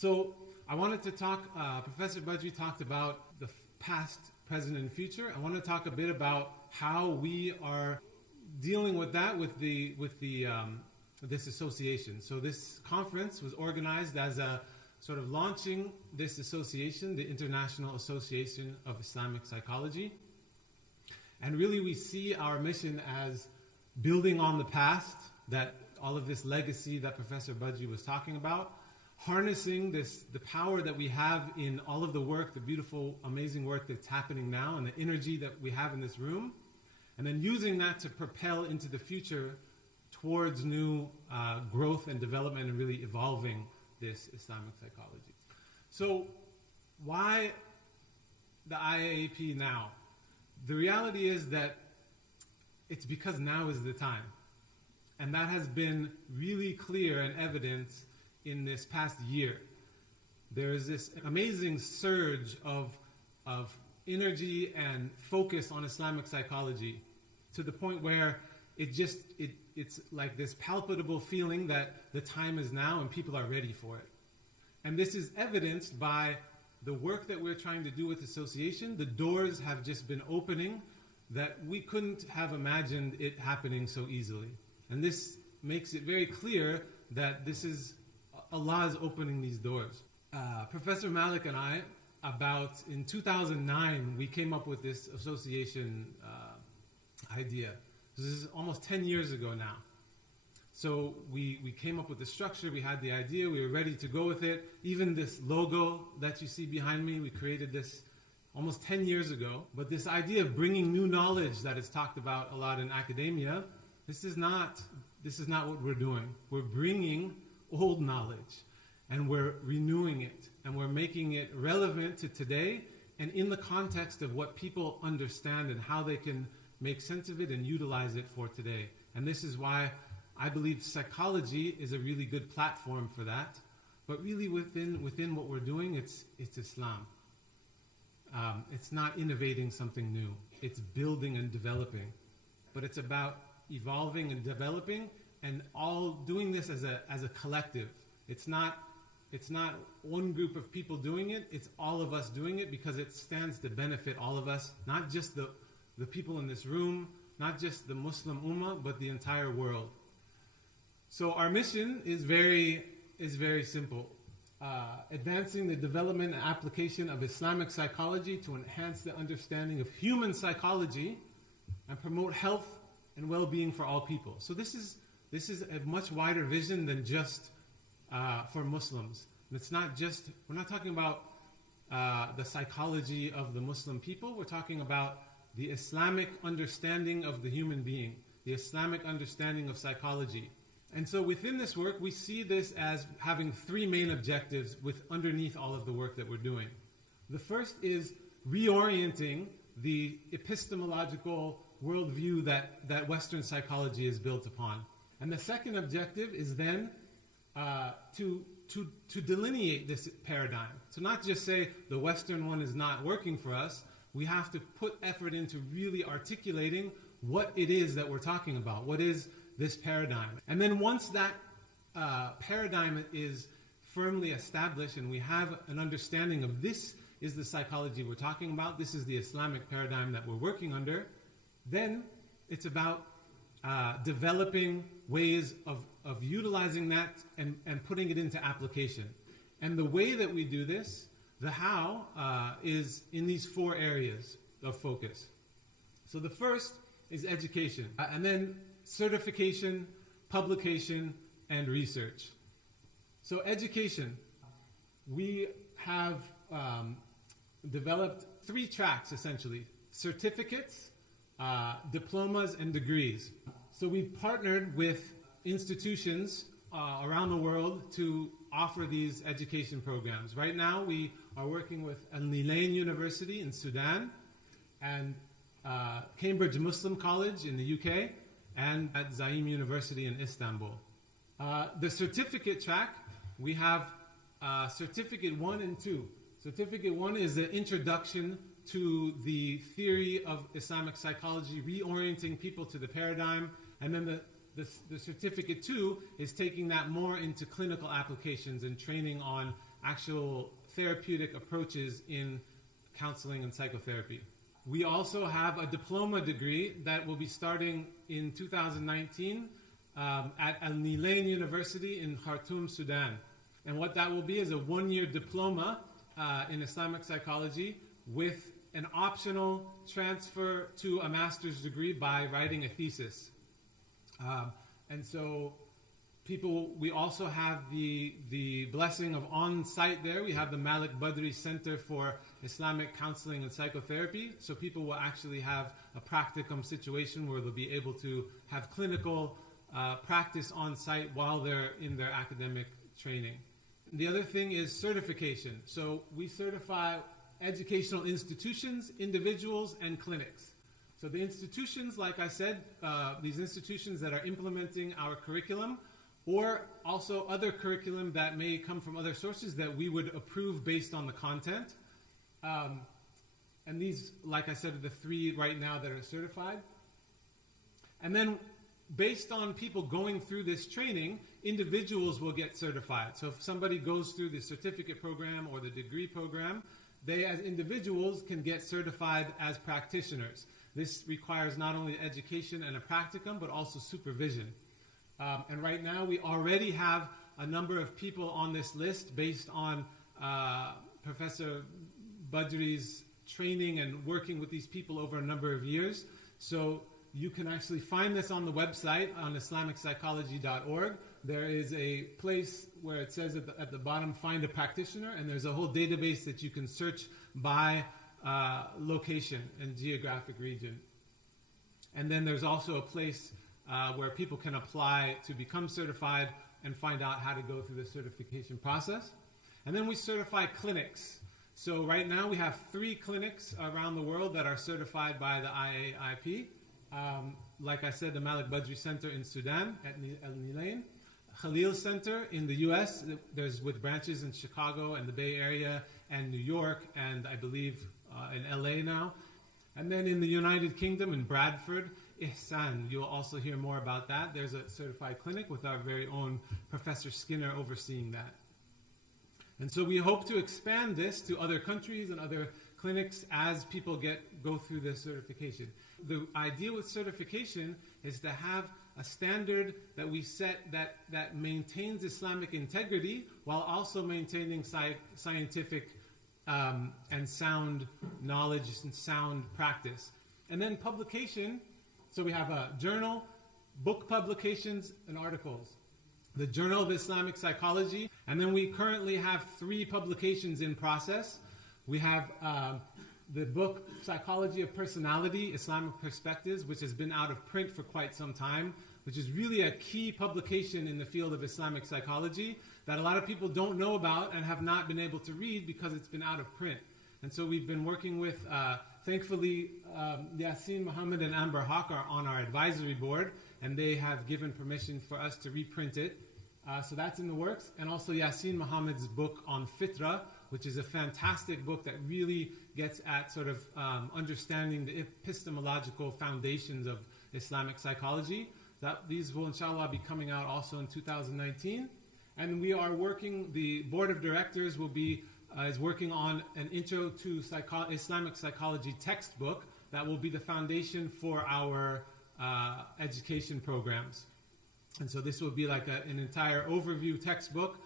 So I wanted to talk, Professor Badri talked about the past, present, and future. I want to talk a bit about how we are dealing with that with this association. So this conference was organized as a sort of launching this association, the International Association of Islamic Psychology. And really we see our mission as building on the past, that all of this legacy that Professor Badri was talking about, harnessing the power that we have in all of the work, the beautiful, amazing work that's happening now, and the energy that we have in this room, and then using that to propel into the future towards new growth and development and really evolving this Islamic psychology. So why the IAIP now? The reality is that it's because now is the time. And that has been really clear and evident in this past year. There is this amazing surge of energy and focus on Islamic psychology to the point where it's like this palpable feeling that the time is now and people are ready for it. And this is evidenced by the work that we're trying to do with association. The doors have just been opening that we couldn't have imagined it happening so easily. And this makes it very clear that this is Allah is opening these doors. Professor Malik and I, in 2009, we came up with this association idea. This is almost 10 years ago now. So we came up with the structure, we had the idea, we were ready to go with it. Even this logo that you see behind me, we created this almost 10 years ago. But this idea of bringing new knowledge that is talked about a lot in academia, this is not what we're doing. We're bringing old knowledge and we're renewing it and we're making it relevant to today and in the context of what people understand and how they can make sense of it and utilize it for today. And this is why I believe psychology is a really good platform for that. But really within what we're doing, it's Islam. It's not innovating something new. It's building and developing. But it's about evolving and developing and all doing this as a collective. It's not one group of people doing it, it's all of us doing it because it stands to benefit all of us, not just the people in this room, not just the Muslim Ummah, but the entire world. So our mission is very simple. Advancing the development and application of Islamic psychology to enhance the understanding of human psychology and promote health and well-being for all people. So this is a much wider vision than just for Muslims. It's not just, we're not talking about the psychology of the Muslim people, we're talking about the Islamic understanding of the human being, the Islamic understanding of psychology. And so within this work, we see this as having three main objectives underneath all of the work that we're doing. The first is reorienting the epistemological worldview that Western psychology is built upon. And the second objective is then to delineate this paradigm. So not just say the Western one is not working for us, we have to put effort into really articulating what it is that we're talking about. What is this paradigm? And then once that paradigm is firmly established and we have an understanding of this is the psychology we're talking about, this is the Islamic paradigm that we're working under, then it's about developing ways of utilizing that and putting it into application. And the way that we do this, the how, is in these four areas of focus. So the first is education, and then certification, publication, and research. So education, we have developed three tracks essentially: certificates, diplomas, and degrees. So we've partnered with institutions around the world to offer these education programs. Right now we are working with Al-Nilain University in Sudan and Cambridge Muslim College in the UK and at Zaim University in Istanbul. The certificate track, we have Certificate 1 and 2. Certificate 1 is the introduction to the theory of Islamic psychology, reorienting people to the paradigm, and then the Certificate 2 is taking that more into clinical applications and training on actual therapeutic approaches in counseling and psychotherapy. We also have a diploma degree that will be starting in 2019 at Al-Nilain University in Khartoum, Sudan. And what that will be is a one-year diploma in Islamic psychology with an optional transfer to a master's degree by writing a thesis. And so we also have the blessing of on-site there. We have the Malik Badri Center for Islamic Counseling and Psychotherapy. So people will actually have a practicum situation where they'll be able to have clinical practice on-site while they're in their academic training. The other thing is certification. So we certify educational institutions, individuals, and clinics. So the institutions, like I said, these institutions that are implementing our curriculum, or also other curriculum that may come from other sources that we would approve based on the content. And these, like I said, are the three right now that are certified. And then based on people going through this training, individuals will get certified. So if somebody goes through the certificate program or the degree program, they as individuals can get certified as practitioners. This requires not only education and a practicum, but also supervision. And right now we already have a number of people on this list based on Professor Badri's training and working with these people over a number of years. So you can actually find this on the website on islamic-psychology.org. There is a place where it says at the bottom, find a practitioner, and there's a whole database that you can search by location and geographic region. And then there's also a place where people can apply to become certified and find out how to go through the certification process. And then we certify clinics. So right now we have 3 clinics around the world that are certified by the IAIP. Like I said, the Malik Badri Center in Sudan at Al-Nilain. Khalil Center in the US, there's with branches in Chicago and the Bay Area and New York and I believe in LA now. And then in the United Kingdom in Bradford, Ihsan, you'll also hear more about that. There's a certified clinic with our very own Professor Skinner overseeing that. And so we hope to expand this to other countries and other clinics as people go through this certification. The idea with certification is to have a standard that we set that maintains Islamic integrity while also maintaining scientific and sound knowledge and sound practice. And then publication, so we have a journal, book publications, and articles. The Journal of Islamic Psychology, and then we currently have 3 publications in process. We have the book Psychology of Personality, Islamic Perspectives, which has been out of print for quite some time, which is really a key publication in the field of Islamic psychology that a lot of people don't know about and have not been able to read because it's been out of print. And so we've been working with, thankfully, Yasin Muhammad and Amber Hawk are on our advisory board, and they have given permission for us to reprint it. So that's in the works. And also Yasin Muhammad's book on Fitra, which is a fantastic book that really gets at sort of understanding the epistemological foundations of Islamic psychology. These will inshallah be coming out also in 2019. And we are working, the board of directors is working on an intro to Islamic psychology textbook that will be the foundation for our education programs. And so this will be like an entire overview textbook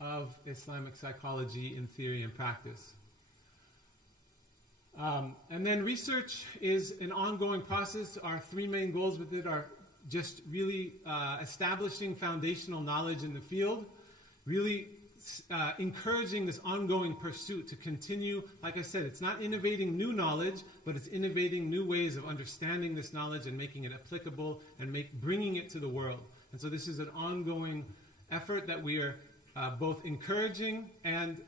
of Islamic psychology in theory and practice. And then research is an ongoing process. Our 3 main goals with it are just really establishing foundational knowledge in the field, really encouraging this ongoing pursuit to continue. Like I said, it's not innovating new knowledge, but it's innovating new ways of understanding this knowledge and making it applicable and bringing it to the world. And so this is an ongoing effort that we are both encouraging and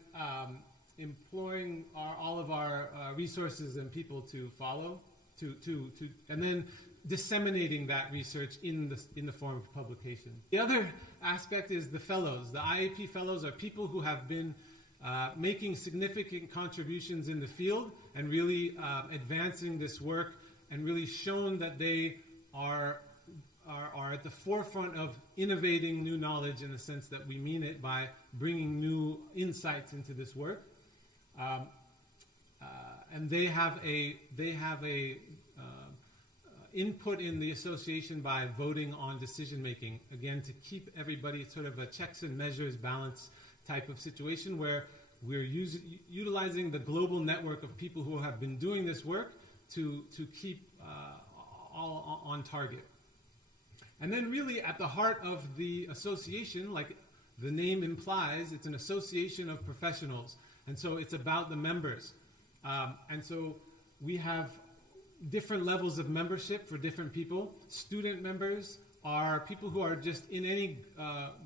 employing all of our resources and people to follow, and then disseminating that research in the form of publication. The other aspect is the fellows. The IAP fellows are people who have been making significant contributions in the field and really advancing this work and really shown that they are are at the forefront of innovating new knowledge, in the sense that we mean it by bringing new insights into this work. And they have a input in the association by voting on decision making, again to keep everybody sort of a checks and measures balance type of situation, where we're utilizing the global network of people who have been doing this work to keep all on target. And then really at the heart of the association, like the name implies, it's an association of professionals, and so it's about the members. And so we have different levels of membership for different people. Student members are people who are just in any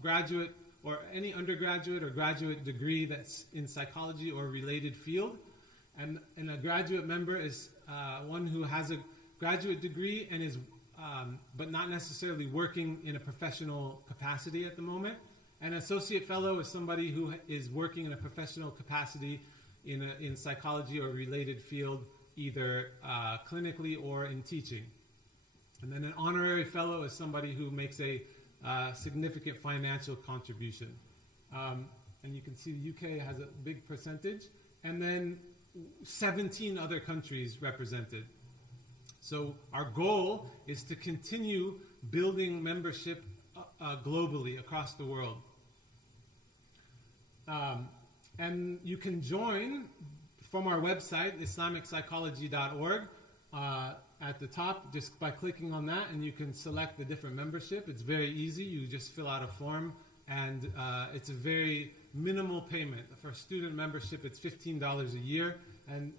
graduate or any undergraduate or graduate degree that's in psychology or related field. And a graduate member is one who has a graduate degree and is but not necessarily working in a professional capacity at the moment. An associate fellow is somebody who is working in a professional capacity in psychology or related field, either clinically or in teaching. And then an honorary fellow is somebody who makes a significant financial contribution. And you can see the UK has a big percentage. And then 17 other countries represented. So our goal is to continue building membership globally across the world. And you can join from our website, IslamicPsychology.org, at the top, just by clicking on that, and you can select the different membership. It's very easy. You just fill out a form, and it's a very minimal payment. For student membership, it's $15 a year, and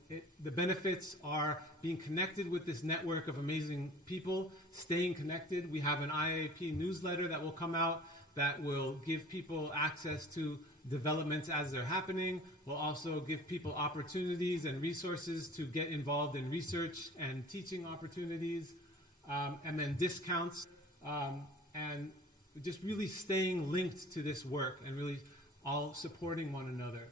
the benefits are being connected with this network of amazing people, staying connected. We have an IAIP newsletter that will come out that will give people access to developments as they're happening. We'll also give people opportunities and resources to get involved in research and teaching opportunities, and then discounts, and just really staying linked to this work and really all supporting one another.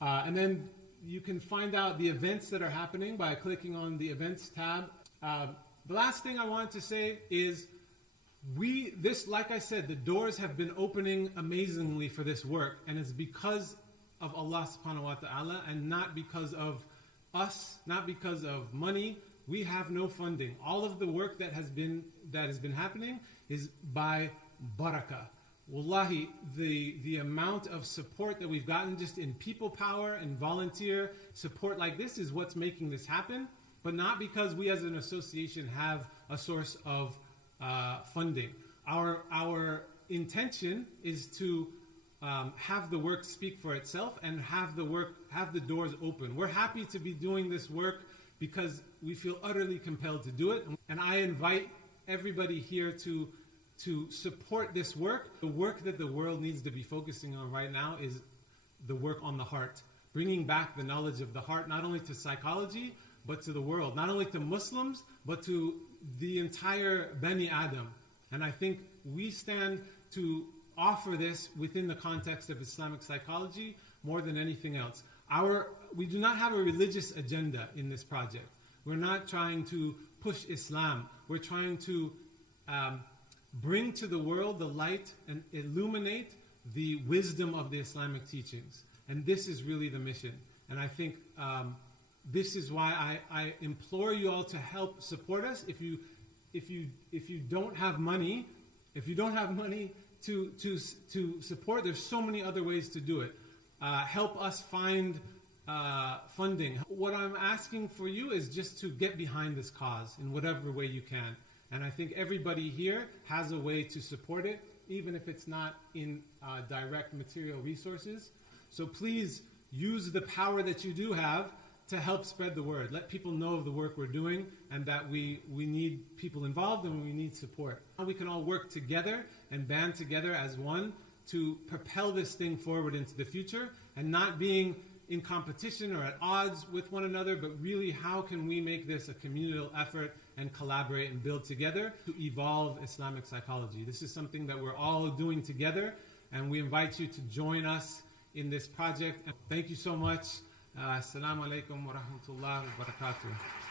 And then you can find out the events that are happening by clicking on the events tab. The last thing I wanted to say is like I said, the doors have been opening amazingly for this work, and it's because of Allah subhanahu wa ta'ala, and not because of us, not because of money. We have no funding. All of the work that has been happening is by barakah. Wallahi, the amount of support that we've gotten just in people power and volunteer support like this is what's making this happen, but not because we as an association have a source of funding. Our intention is to have the work speak for itself and have the doors open. We're happy to be doing this work because we feel utterly compelled to do it. And I invite everybody here to support this work. The work that the world needs to be focusing on right now is the work on the heart. Bringing back the knowledge of the heart, not only to psychology, but to the world. Not only to Muslims, but to the entire Bani Adam. And I think we stand to offer this within the context of Islamic psychology more than anything else. We do not have a religious agenda in this project. We're not trying to push Islam. We're trying to bring to the world the light and illuminate the wisdom of the Islamic teachings. And this is really the mission. And I think this is why I implore you all to help support us. If you don't have money, to support, there's so many other ways to do it. Help us find funding. What I'm asking for you is just to get behind this cause in whatever way you can. And I think everybody here has a way to support it, even if it's not in direct material resources. So please use the power that you do have to help spread the word. Let people know of the work we're doing, and that we need people involved and we need support. We can all work together and band together as one to propel this thing forward into the future, and not being in competition or at odds with one another, but really how can we make this a communal effort and collaborate and build together to evolve Islamic psychology. This is something that we're all doing together, and we invite you to join us in this project. Thank you so much. Assalamu alaikum wa rahmatullahi wa barakatuh.